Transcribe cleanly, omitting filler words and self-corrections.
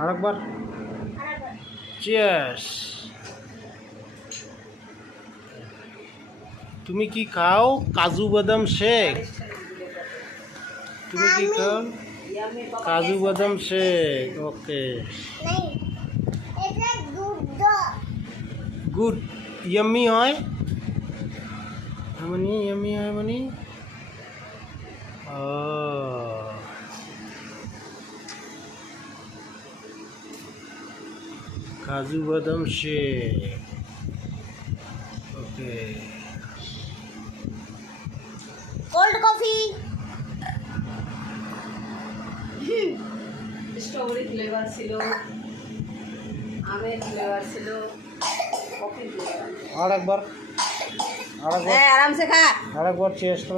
আরেকবার চিয়ার্স। তুমি কি খাও? কাজু বাদাম শেক। তুমি কি খাও? কাজু বাদাম শেক। ওকে, গুড। ইয়াম্মি হয় মানে, ইয়াম্মি হয় মানে কাজু বাদাম শেক। ওকে, কোল্ড কফি। স্ট্রবেরি ফ্লেভার ছিল, আমের ফ্লেভার ছিল, কফি ফ্লেভার। আরেকবার হ্যাঁ, আরামসে খা। আরেকবার চেষ্টা।